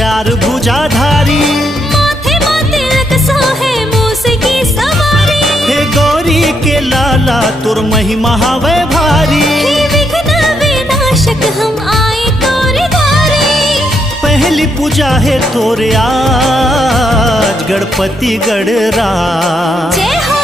चार भुजाधारी, माथे तिलक सोहे मूसकी सवारी। हे गौरी के लाला तुर महिमा हवे भारी, हे विघ्न विनाशक हम आए तोरे द्वारे। पहली पूजा है तोरे आज गणपति गणराज। जय हो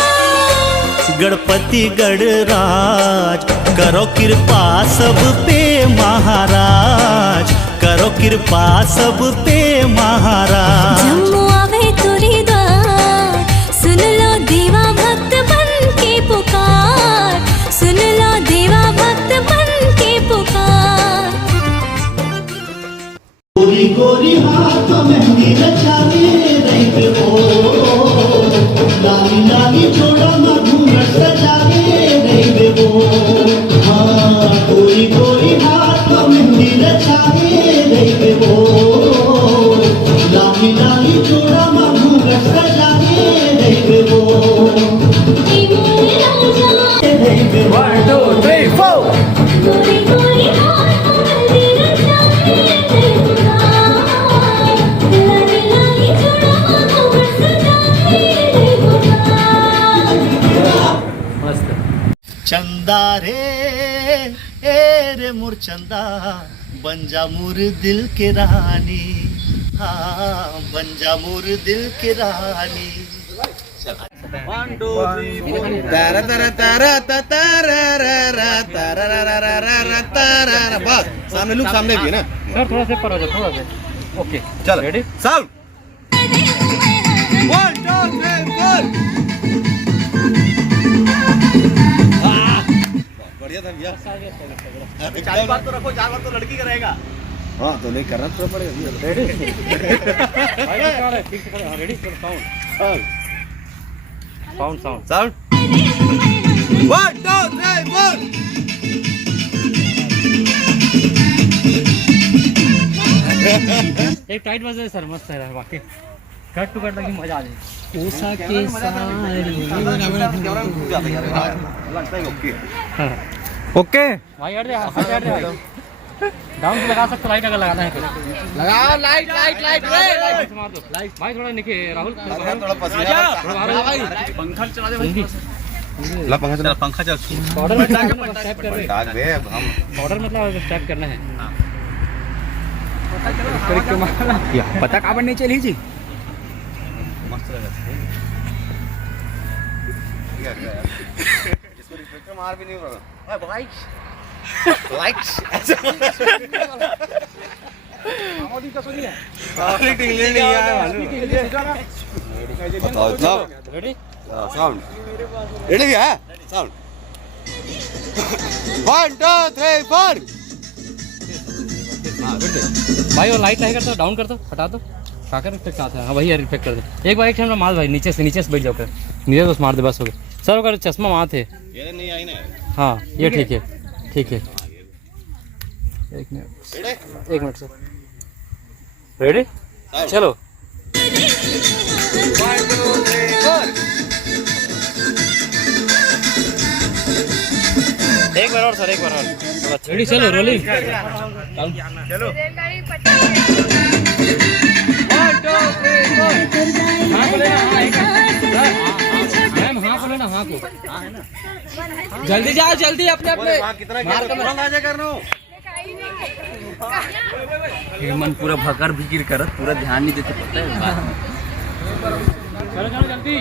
गणपति गणराज, करो कृपा सब पे महाराज, करो कृपा सब पे महाराज। जम्मू आवे तोरे द्वार, सुन लो देवा भक्त बन के पुकार, सुन लो देवा भक्त बन के पुकार। गोरी गोरी हाथ मेहंदी रचावे रही हो, लाली लाली जोड़ा घूंघट सजावे रही हो। हाँ गोरी गोरी हाथ मेहंदी रचावे रही हो, लाली लाली जोड़ा घूंघट सजावे रही हो। 1 2 3 4 गोरी गोरी हाथ मेहंदी रचावे रही हो, लाली लाली जोड़ा घूंघट सजावे रही हो। चंदा रे रे मोर चंदा, बन जा मोर दिल के रानी, हाँ बन जा मोर दिल के रानी। 1 2 3 4 तारा तारा तारा तारा तारा तारा तारा। बस सामने लुक सामने भी है ना सर, थोड़ा से पर हो जाओ, थोड़ा से। ओके चल रेडी साउंड 1 2 3 4। बढ़िया था भैया। 4 बार तो रखो, 4 बार तो लड़की का रहेगा। हाँ तो नहीं करना तो पड़ेगा। रेडी भाई क्या है, ठीक से हां ready sound sound sound sound 1 2 3 4। एक टाइट बज है सर, मस्त है वाकई। कट टू कट लगी मजा आ जाए। उषा के ओके भाई हट जा, हट जा। डाउन पे लगा सकते, लाइट अगर लगाना है तो लगाओ लाइट लाइट लाइट लाइट मार दो। भाई थोड़ा नीचे राहुल, थोड़ा पसीना भाई पंखा चला दे भाई। ला पंखा चला, पंखा चल। ऑर्डर मतलब टैप कर रहे डाक बे हम ऑर्डर मतलब टैप करना है। पता का नहीं चली जी। मस्त लगा इसको रिफ्लेक्टर मार भी नहीं होगा। ओए लाइक्स लाइक्स आमोदी का सुनिए पब्लिक इंग्लिश नहीं है मालूम। बताओ रेडी साउंड रेडी है साउंड 1 2 3 4। भाई वो लाइट नहीं करता, डाउन कर दो, हटा दो। काकर रिफ्लेक्ट आता है। हाँ वही रिफ्लेक्ट कर दे। एक बार एक टाइम में मार भाई, नीचे से बैठ जाओ कर, नीचे बस मार दे, बस हो गया सर। अगर चश्मा वहाँ थे ये नहीं आई ना। हाँ ये ठीक है, ठीक है। एक मिनट सर, रेडी चलो 1 2 3 4। एक बार और सर, एक बार और। रेडी चलो रोलिंग चलो 1 2 3 4। हाँ को लेना, हाँ एक मैम, हाँ को लेना, हाँ को जल्दी जाओ, जल्दी अपने अपने कितना मार करना मन पूरा भकर भिकिर करत, पूरा ध्यान नहीं देते, पता है। चलो चलो जल्दी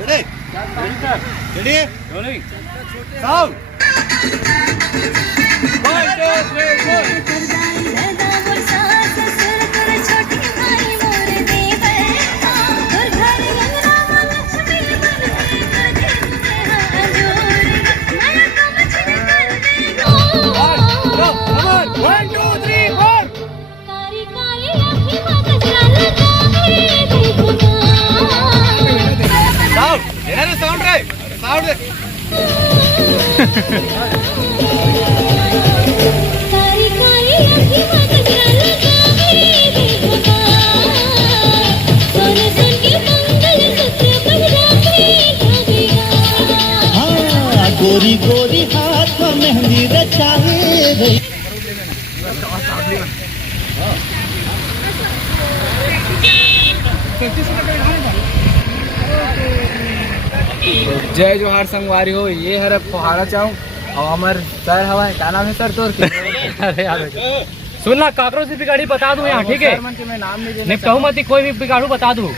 ready ready rolling sound 1 2 3 4। Sound रे साउंड गोरी गोरी हाथ में मेहंदी रचावे रही। जय जोहार संगवारी हो, ये हर फुहारा चाहूँ और हमार सर हवा है, क्या नाम है सर तोर? अरे यार सुनना, काकरों से बिगाड़ी बता दूं यहाँ, ठीक है? मैं नाम नहीं निपटाऊ मत, कोई भी बिगाड़ू बता दूं।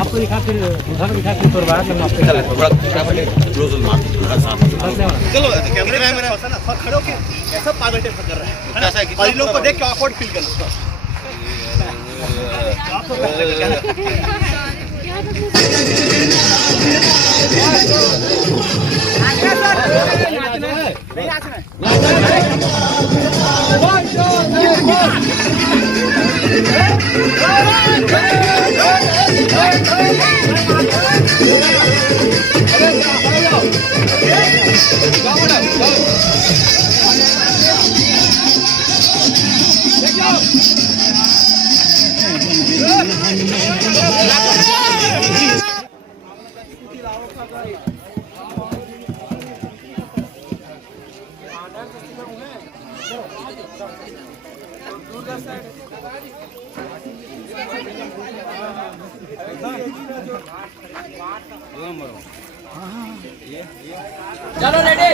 आपको दिखा फिर उधर दिखा फिर तोड़ बाहर करना आपके चले थोड़ा क्लोज मार चलो कैमरे में मेरा ना खड़े होके ऐसा पागल टाइप कर रहा है ऐसा कि और इन लोगों को देख के ऑकवर्ड फील करना आपको क्या चलो ready.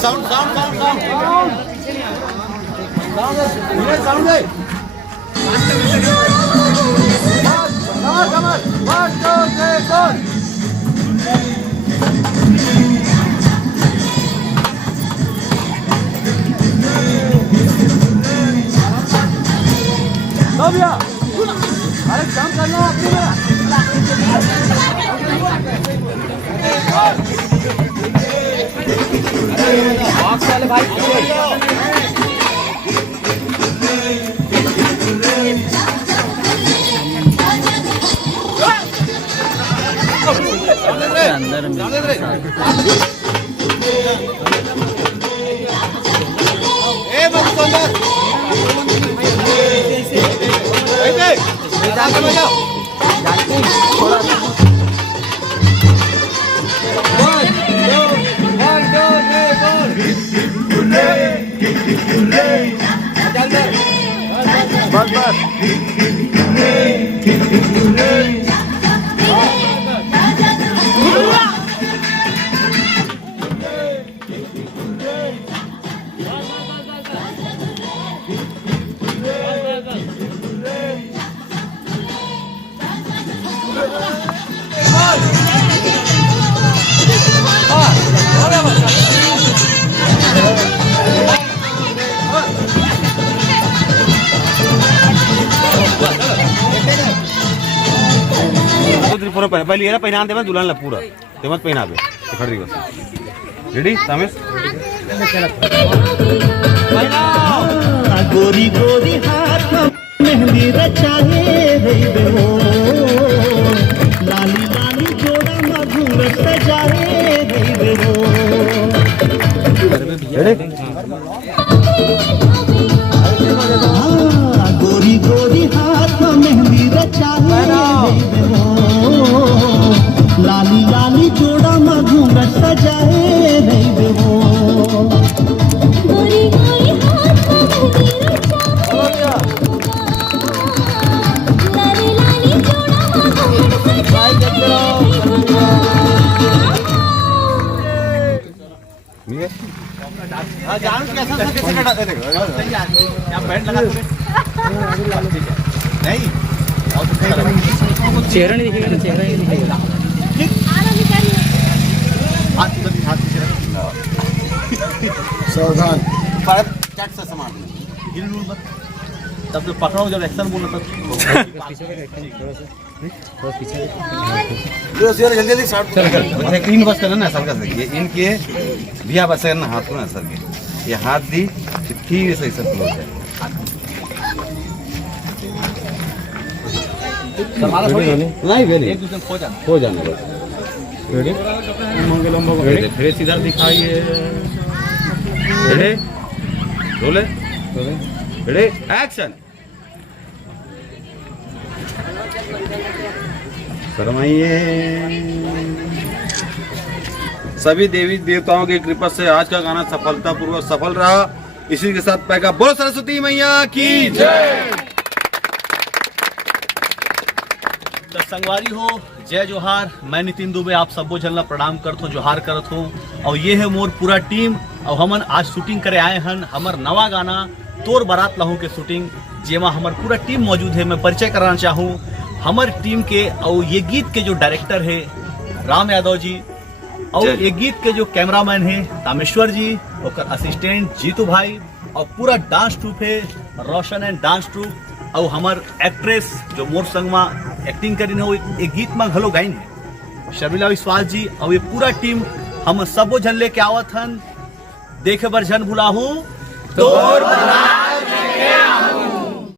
Sound sound sound sound है। अरे काम करना वाले भाई अंदर में पूरा पहले ये पहना दे दुल्हन ला पूरा ते मत पहना दे खड़ी बस रेडी तामेश गोरी गोरी हाथ मेहंदी रचाए रे हो लाली लाली जोड़ा मधुर सजाए रे हो रेडी चेहरा नहीं दिखेगा, चेहरा नहीं दिखेगा। सावधान। तब तो पकड़ो जब एक्शन बोलना तब जल्दी जल्दी इन बस करना ना सबका सही ये इनके भैया बस करना हाथ को ना सर के ये हाथ दी ठीक है सही सब क्लोज है नहीं वेली एक दूसरे खो जाना हो जाने बस रेडी मंगलम भगवान फिर सीधा दिखाइए रेडी रोले रेडी एक्शन शर्माइए सभी देवी देवताओं की कृपा से आज का गाना सफलतापूर्वक सफल रहा। इसी के साथ पैका बोलो सरस्वती मैया की जय। तो संगवारी हो जय जोहार। मैं नितिन दुबे आप सबको झलना प्रणाम करत हूँ, जोहार करत हूँ। और ये है मोर पूरा टीम और हमन आज शूटिंग करे आए हन हमर नवा गाना तोर बारात लहू के शूटिंग जेमा हमर पूरा टीम मौजूद है। मैं परिचय कराना चाहूँ हमारे टीम के और ये गीत के जो डायरेक्टर है राम यादव जी और ये गीत के जो कैमरामैन है तामेश्वर जी और असिस्टेंट जीतू भाई और पूरा डांस ट्रूप है रोशन एंड डांस ट्रूप और हमार एक्ट्रेस जो मोर संग में एक्टिंग करी हो एक गीत में घलो गाइन है शर्मिला विश्वास जी और ये पूरा टीम हम सबो झन लेके आवत हन देखे बर झन भुलाहू तोर बारात।